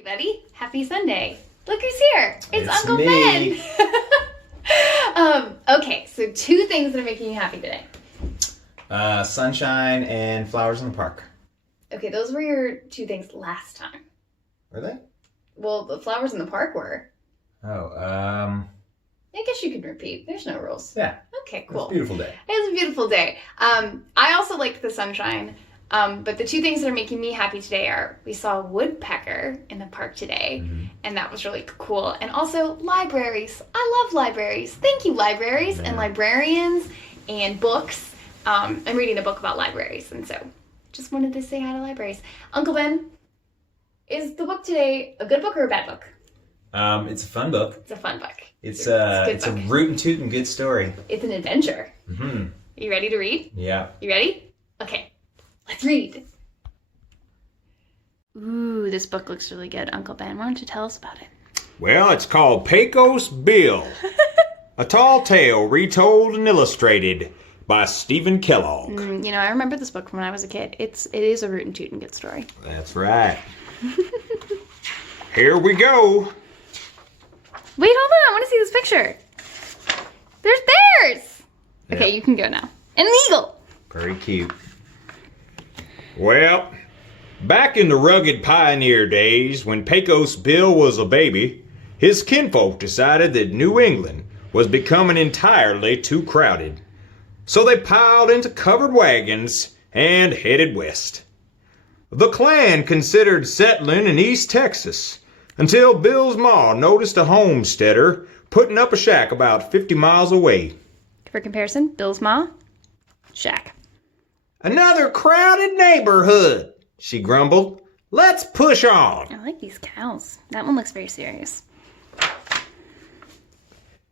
Everybody, happy Sunday. Look who's here. It's Uncle me. Ben. Okay, so 2 things that are making you happy today. Sunshine and flowers in the park. Okay, those were your 2 things last time. Were they? Well, the flowers in the park were. Oh, I guess you can repeat. There's no rules. yeah. Okay, It's cool. a beautiful day. It was a beautiful day. I also liked the sunshine. But the 2 things that are making me happy today are we saw a woodpecker in the park today, and that was really cool. And also libraries. I love libraries. Thank you, libraries and librarians and books. I'm reading a book about libraries, and so just wanted to say hi to libraries. Uncle Ben, is the book today a good book or a bad book? It's a fun book. It's a fun book. It's a a rootin' tootin' good story. It's an adventure. Mm-hmm. You ready to read? Yeah. You ready? Okay, let's read. Ooh, this book looks really good. Uncle Ben, why don't you tell us about it? Well, it's called Pecos Bill, a tall tale retold and illustrated by Stephen Kellogg. I remember this book from when I was a kid. It is a rootin' tootin' good story. That's right. Here we go. Wait, hold on. I want to see this picture. There's bears. Yeah. Okay, you can go now. And an eagle. Very cute. Well, back in the rugged pioneer days when Pecos Bill was a baby, his kinfolk decided that New England was becoming entirely too crowded. So they piled into covered wagons and headed west. The clan considered settling in East Texas until Bill's ma noticed a homesteader putting up a shack about 50 miles away. For comparison, Bill's ma, shack. Another crowded neighborhood, she grumbled. Let's push on. I like these cows. That one looks very serious.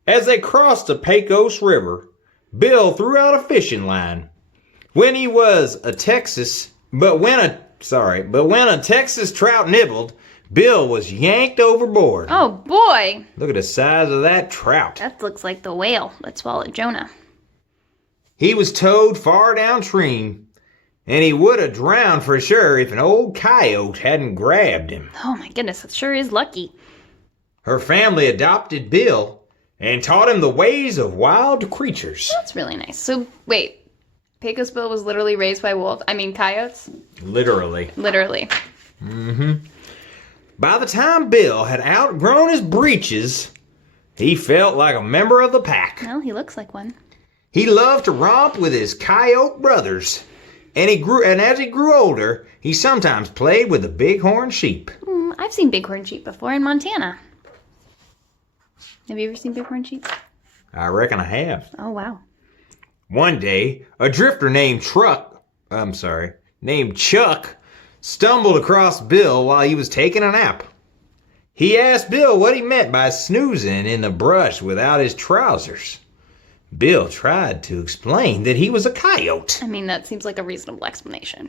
As they crossed the Pecos River, Bill threw out a fishing line. When a Texas trout nibbled, Bill was yanked overboard. Oh, boy. Look at the size of that trout. That looks like the whale that swallowed Jonah. He was towed far downstream, and he would have drowned for sure if an old coyote hadn't grabbed him. Oh, my goodness. That sure is lucky. Her family adopted Bill and taught him the ways of wild creatures. That's really nice. So, wait. Pecos Bill was literally raised by coyotes? Literally. Literally. Mm-hmm. By the time Bill had outgrown his breeches, he felt like a member of the pack. Well, he looks like one. He loved to romp with his coyote brothers, and as he grew older, he sometimes played with the bighorn sheep. I've seen bighorn sheep before in Montana. Have you ever seen bighorn sheep? I reckon I have. Oh, wow. One day, a drifter named Chuck stumbled across Bill while he was taking a nap. He asked Bill what he meant by snoozing in the brush without his trousers. Bill tried to explain that he was a coyote. I mean, that seems like a reasonable explanation.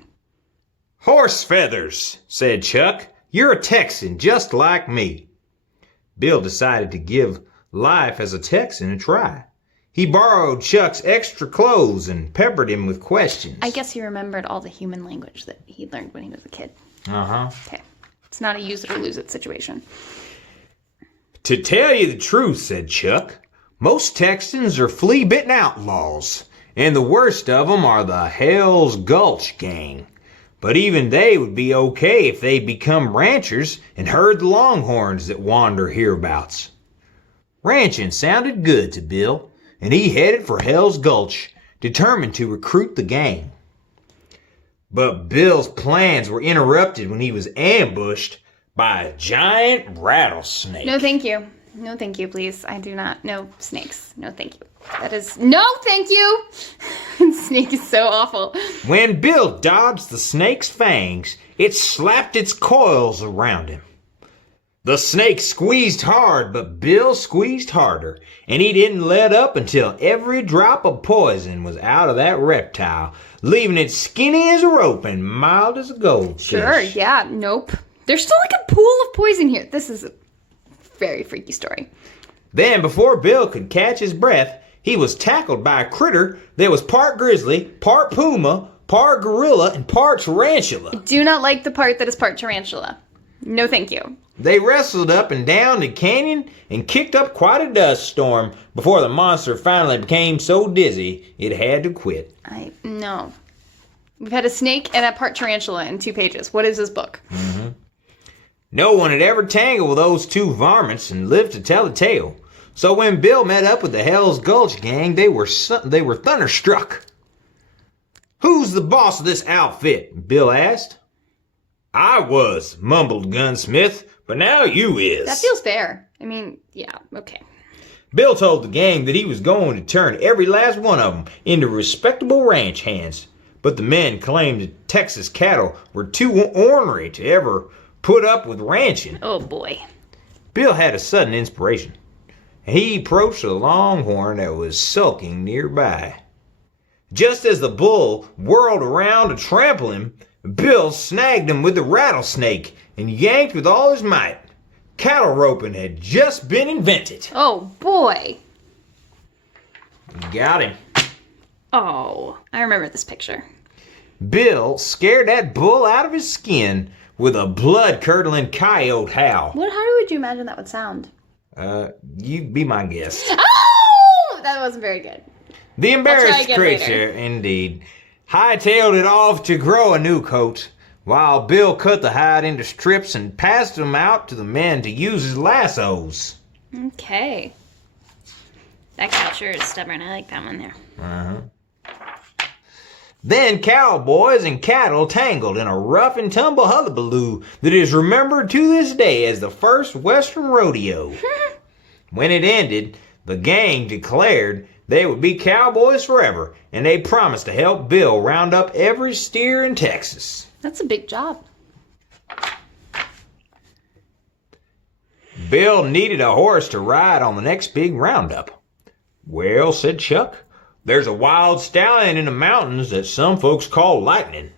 Horse feathers, said Chuck. You're a Texan just like me. Bill decided to give life as a Texan a try. He borrowed Chuck's extra clothes and peppered him with questions. I guess he remembered all the human language that he learned when he was a kid. Uh-huh. Okay. It's not a use it or lose it situation. To tell you the truth, said Chuck, most Texans are flea-bitten outlaws, and the worst of them are the Hell's Gulch gang. But even they would be okay if they become ranchers and herd the longhorns that wander hereabouts. Ranching sounded good to Bill, and he headed for Hell's Gulch, determined to recruit the gang. But Bill's plans were interrupted when he was ambushed by a giant rattlesnake. No, thank you. No, thank you, please. I do not. No snakes. No, thank you. No, thank you. Snake is so awful. When Bill dodged the snake's fangs, it slapped its coils around him. The snake squeezed hard, but Bill squeezed harder, and he didn't let up until every drop of poison was out of that reptile, leaving it skinny as a rope and mild as a goldfish. Sure, yeah, nope. There's still like a pool of poison here. This is a very freaky story. Then, before Bill could catch his breath, he was tackled by a critter that was part grizzly, part puma, part gorilla, and part tarantula. I do not like the part that is part tarantula. No, thank you. They wrestled up and down the canyon and kicked up quite a dust storm before the monster finally became so dizzy it had to quit. No. We've had a snake and a part tarantula in 2 pages. What is this book? Mm-hmm. No one had ever tangled with those 2 varmints and lived to tell the tale. So when Bill met up with the Hell's Gulch gang, they were thunderstruck. "Who's the boss of this outfit?" Bill asked. "I was," mumbled Gunsmith, "but now you is." That feels fair. I mean, yeah, okay. Bill told the gang that he was going to turn every last one of them into respectable ranch hands. But the men claimed that Texas cattle were too ornery to ever put up with ranching. Oh boy. Bill had a sudden inspiration. He approached a longhorn that was sulking nearby. Just as the bull whirled around to trample him, Bill snagged him with the rattlesnake and yanked with all his might. Cattle roping had just been invented. Oh boy. Got him. Oh, I remember this picture. Bill scared that bull out of his skin with a blood-curdling coyote howl. How would you imagine that would sound? You be my guest. Oh! That wasn't very good. The embarrassed again creature, later. indeed, hightailed it off to grow a new coat, while Bill cut the hide into strips and passed them out to the men to use as lassos. Okay. That cow sure is stubborn. I like that one there. Then cowboys and cattle tangled in a rough and tumble hullabaloo that is remembered to this day as the first Western rodeo. When it ended, the gang declared they would be cowboys forever, and they promised to help Bill round up every steer in Texas. That's a big job. Bill needed a horse to ride on the next big roundup. "Well," said Chuck, "there's a wild stallion in the mountains that some folks call Lightning.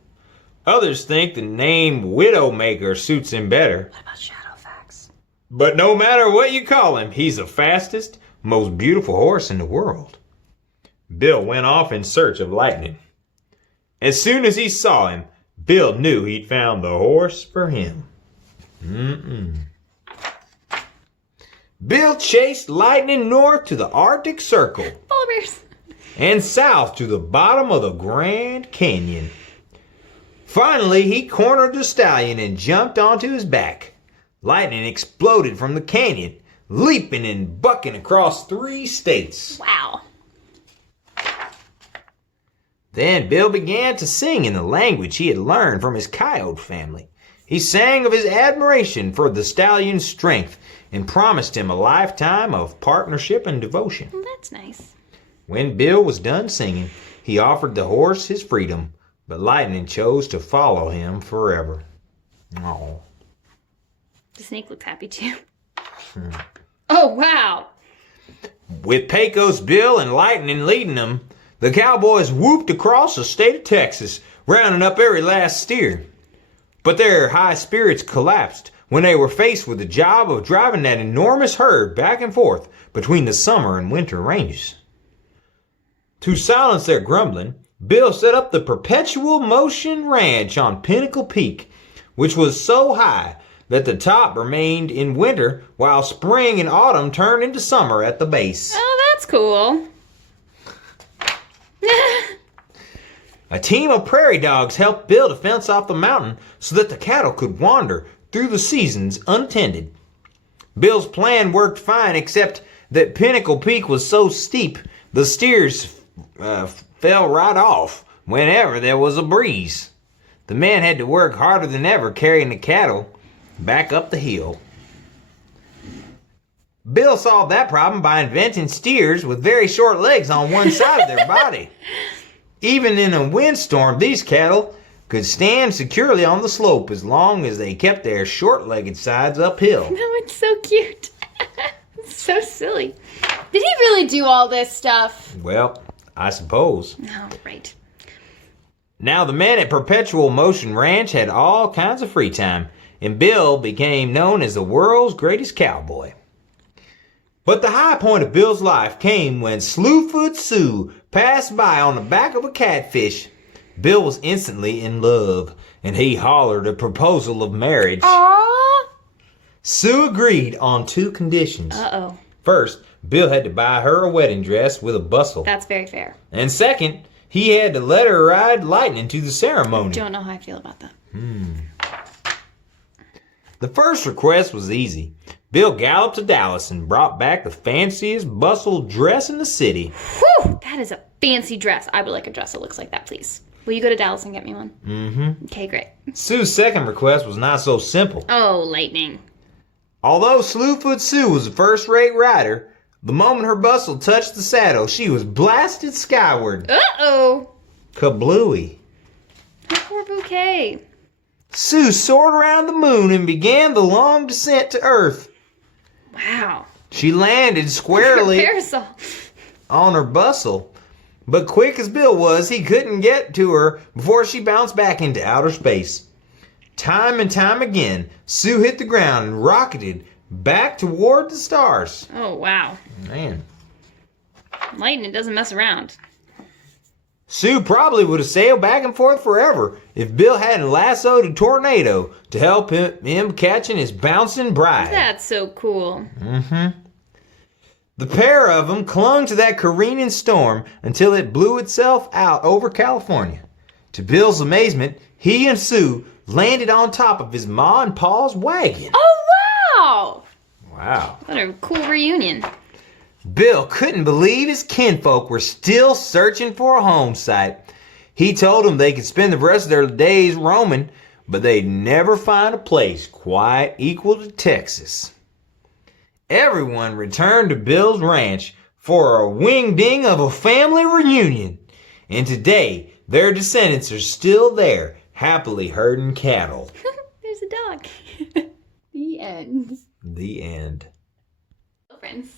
Others think the name Widowmaker suits him better. What about Shadowfax? But no matter what you call him, he's the fastest, most beautiful horse in the world." Bill went off in search of Lightning. As soon as he saw him, Bill knew he'd found the horse for him. Bill chased Lightning north to the Arctic Circle Polar bears. and south to the bottom of the Grand Canyon. Finally, he cornered the stallion and jumped onto his back. Lightning exploded from the canyon, leaping and bucking across 3 states. Wow. Then Bill began to sing in the language he had learned from his coyote family. He sang of his admiration for the stallion's strength and promised him a lifetime of partnership and devotion. Well, that's nice. When Bill was done singing, he offered the horse his freedom, but Lightning chose to follow him forever. Oh. The snake looks happy too. Oh, wow. With Pecos Bill and Lightning leading them, the cowboys whooped across the state of Texas, rounding up every last steer. But their high spirits collapsed when they were faced with the job of driving that enormous herd back and forth between the summer and winter ranges. To silence their grumbling, Bill set up the Perpetual Motion Ranch on Pinnacle Peak, which was so high that the top remained in winter while spring and autumn turned into summer at the base. Oh, that's cool. A team of prairie dogs helped build a fence off the mountain so that the cattle could wander through the seasons untended. Bill's plan worked fine, except that Pinnacle Peak was so steep the steers fell right off whenever there was a breeze. The men had to work harder than ever carrying the cattle back up the hill. Bill solved that problem by inventing steers with very short legs on one side of their body. Even in a windstorm, these cattle could stand securely on the slope as long as they kept their short-legged sides uphill. No, it's so cute. It's so silly. Did he really do all this stuff? Well, I suppose. Oh, right. Now the men at Perpetual Motion Ranch had all kinds of free time, and Bill became known as the world's greatest cowboy. But the high point of Bill's life came when Slewfoot Sue passed by on the back of a catfish. Bill was instantly in love, and he hollered a proposal of marriage. Aww. Sue agreed on 2 conditions. Uh-oh. First, Bill had to buy her a wedding dress with a bustle. That's very fair. And second, he had to let her ride Lightning to the ceremony. Don't know how I feel about that. The first request was easy. Bill galloped to Dallas and brought back the fanciest bustle dress in the city. Whew! That is a fancy dress. I would like a dress that looks like that, please. Will you go to Dallas and get me one? Mm-hmm. Okay, great. Sue's second request was not so simple. Oh, lightning. Although Slewfoot Sue was a first-rate rider, the moment her bustle touched the saddle, she was blasted skyward. Uh-oh. Kablooey. Her poor bouquet. Sue soared around the moon and began the long descent to Earth. Wow. She landed squarely Her parasol. on her bustle, but quick as Bill was, he couldn't get to her before she bounced back into outer space. Time and time again, Sue hit the ground and rocketed back toward the stars. Oh, wow. Man. Lightning doesn't mess around. Sue probably would have sailed back and forth forever if Bill hadn't lassoed a tornado to help him catching his bouncing bride. That's so cool. Mm-hmm. The pair of them clung to that careening storm until it blew itself out over California. To Bill's amazement, he and Sue landed on top of his ma and pa's wagon. Oh, wow. Wow. What a cool reunion. Bill couldn't believe his kinfolk were still searching for a home site. He told them they could spend the rest of their days roaming, but they'd never find a place quite equal to Texas. Everyone returned to Bill's ranch for a wing-ding of a family reunion. And today, their descendants are still there, happily herding cattle. There's a dog. The end. The end. Friends.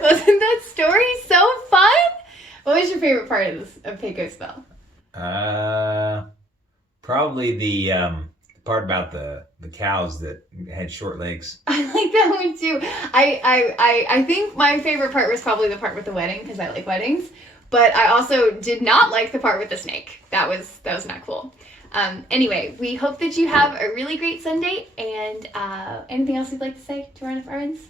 Wasn't that story so fun? What was your favorite part of Pecos Bill? Probably the part about the cows that had short legs. I like that one too. I think my favorite part was probably the part with the wedding because I like weddings. But I also did not like the part with the snake. That was not cool. Anyway, we hope that you have a really great Sunday. And anything else you'd like to say to our friends?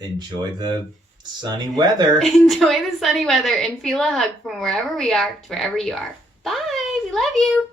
Enjoy the sunny weather. Enjoy the sunny weather and feel a hug from wherever we are to wherever you are. Bye. We love you.